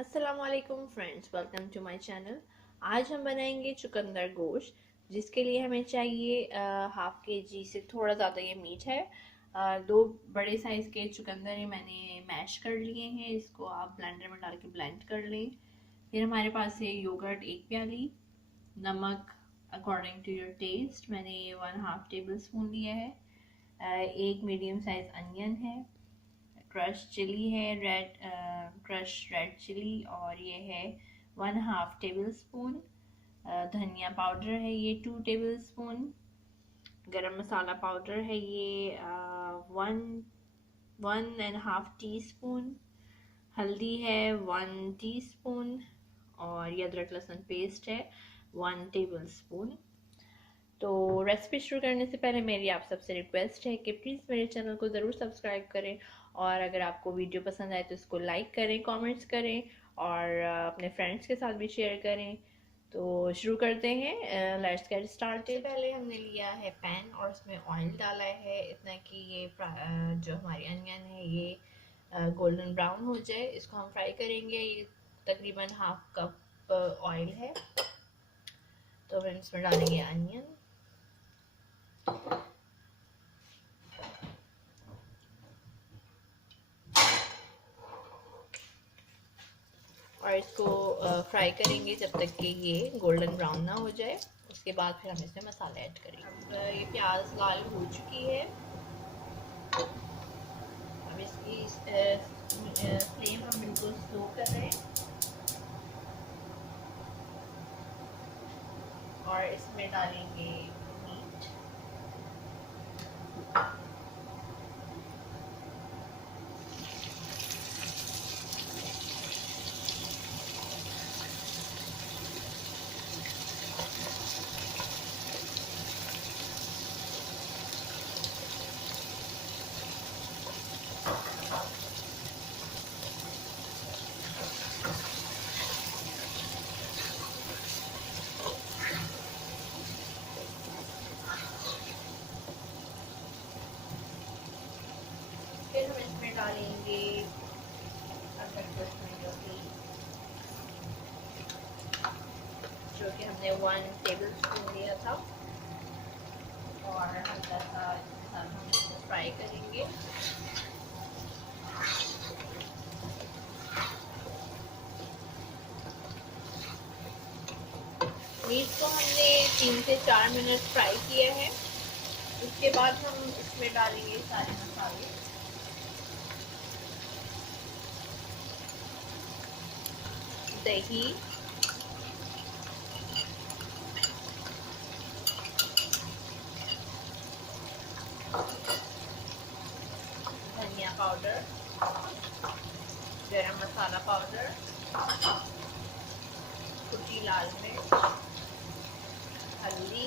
अस्सलामुअलैकुम friends, welcome to my channel. आज हम बनाएंगे चुकंदर गोश्त, जिसके लिए हमें चाहिए हाफ के जी से थोड़ा ज़्यादा ये मीट है। दो बड़े साइज़ के चुकंदर ये मैंने मैश कर लिए हैं। इसको आप ब्लेंडर में डाल के ब्लेंड कर लें। फिर हमारे पास है योगर्ट 1 प्याली, नमक अकॉर्डिंग टू योर टेस्ट मैंने 1/2 टेबल स्पून लिया है। एक मीडियम साइज अनियन है, क्रश चिली है, क्रश रेड चिली, और ये है 1/2 टेबल स्पून। धनिया पाउडर है ये 2 टेबल स्पून। गरम मसाला पाउडर है ये 1.5 टी स्पून। हल्दी है 1 टीस्पून, और ये अदरक लहसुन पेस्ट है 1 टेबल स्पून। तो रेसिपी शुरू करने से पहले मेरी आप सबसे रिक्वेस्ट है कि प्लीज़ मेरे चैनल को ज़रूर सब्सक्राइब करें, और अगर आपको वीडियो पसंद आए तो इसको लाइक करें, कमेंट्स करें, और अपने फ्रेंड्स के साथ भी शेयर करें। तो शुरू करते हैं, लेट्स गेट स्टार्टेड। पहले हमने लिया है पैन और उसमें ऑयल डाला है इतना कि ये जो हमारी अनियन है ये गोल्डन ब्राउन हो जाए। इसको हम फ्राई करेंगे। ये तकरीबन 1/2 कप ऑयल है। तो फिर इसमें डालेंगे अनियन, और इसको फ्राई करेंगे जब तक कि ये गोल्डन ब्राउन ना हो जाए। उसके बाद फिर हम इसमें मसाले ऐड करेंगे। अब ये प्याज लाल हो चुकी है। अब इसकी फ्लेम हम बिल्कुल स्लो कर रहे हैं, और इसमें डालेंगे मीट। फिर हम इसमें डालेंगे जो कि हमने 1 टेबल स्पून लिया था, और हल्का सा हम इसको फ्राई करेंगे। मीट को हमने 3 से 4 मिनट फ्राई किया है। उसके बाद हम इसमें डालेंगे सारे मसाले। दही, धनिया पाउडर, गरम मसाला पाउडर, कुटी लाल मिर्च, हल्दी,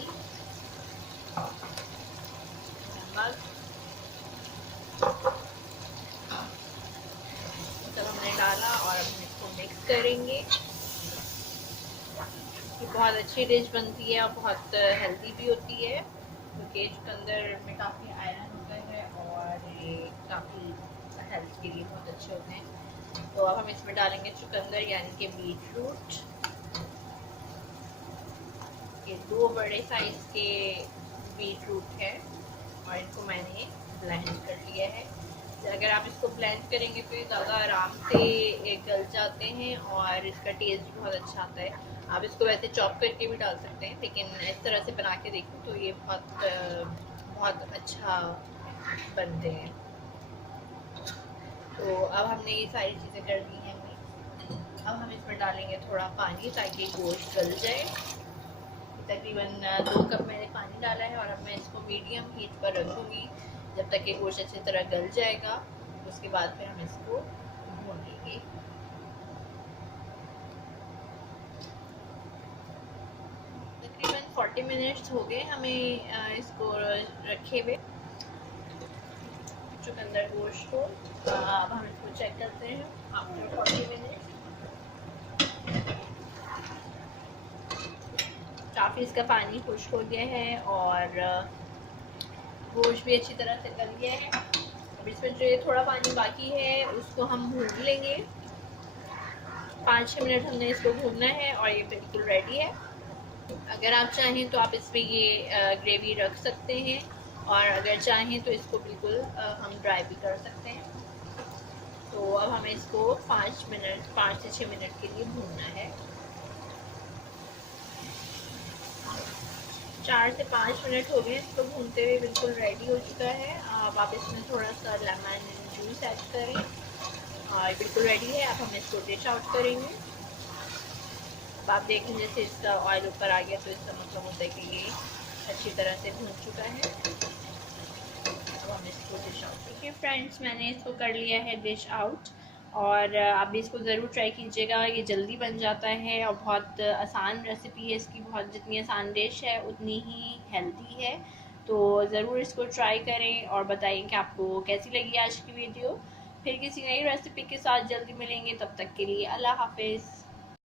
नमक, सब हमने डाला और अब इसको मिक्स करेंगे। ये बहुत अच्छी डिश बनती है और बहुत हेल्दी भी होती है, क्योंकि चुकंदर में काफ़ी आयरन होता है और ये काफ़ी हेल्थ के लिए बहुत अच्छे होते हैं। तो अब हम इसमें डालेंगे चुकंदर यानी कि बीट रूट। ये 2 बड़े साइज के बीट रूट है, और इनको मैंने ब्लेंड कर लिया है। अगर आप इसको ब्लेंड करेंगे तो ये ज़्यादा आराम से गल जाते हैं और इसका टेस्ट भी बहुत अच्छा आता है। आप इसको वैसे चॉप करके भी डाल सकते हैं, लेकिन इस तरह से बना के देखो तो ये बहुत अच्छा बनते हैं। तो अब हमने ये सारी चीज़ें कर दी हैं मिक्स। अब हम इसमें डालेंगे थोड़ा पानी ताकि गोश्त गल जाए। तकरीबन 2 कप मैंने पानी डाला है, और अब मैं इसको मीडियम हीट पर रखूँगी जब तक कि गोश्त अच्छी तरह गल जाएगा। उसके बाद फिर हम इसको भून लेंगे। तकरीबन 40 मिनट्स हो गए हमें इसको रखे हुए चुकंदर गोश्त को। अब हम इसको चेक करते हैं आफ्टर 40 मिनट्स। काफ़ी इसका पानी खुश्क हो गया है और गोश्त भी अच्छी तरह से गल गया है। अब इसमें जो थोड़ा पानी बाकी है उसको हम भून लेंगे। 5-6 मिनट हमने इसको भूनना है और ये बिल्कुल रेडी है। अगर आप चाहें तो आप इसमें ये ग्रेवी रख सकते हैं, और अगर चाहें तो इसको बिल्कुल हम ड्राई भी कर सकते हैं। तो अब हमें इसको 5 से 6 मिनट के लिए भूनना है। 4 से 5 मिनट हो गए इसको भूनते हुए, बिल्कुल रेडी हो चुका है। अब आप इसमें थोड़ा सा लेमन जूस ऐड करें और बिल्कुल रेडी है। अब हम इसको डिश आउट करेंगे। अब आप देखें जैसे इसका ऑयल ऊपर आ गया तो इसका मतलब होता है कि ये अच्छी तरह से भून चुका है। अब हम इसको डिश आउट। देखिए फ्रेंड्स, मैंने इसको कर लिया है डिश आउट, और आप भी इसको ज़रूर ट्राई कीजिएगा। ये जल्दी बन जाता है और बहुत आसान रेसिपी है इसकी। बहुत जितनी आसान डिश है उतनी ही हेल्दी है। तो ज़रूर इसको ट्राई करें और बताइए कि आपको कैसी लगी आज की वीडियो। फिर किसी नई रेसिपी के साथ जल्दी मिलेंगे, तब तक के लिए अल्लाह हाफिज़।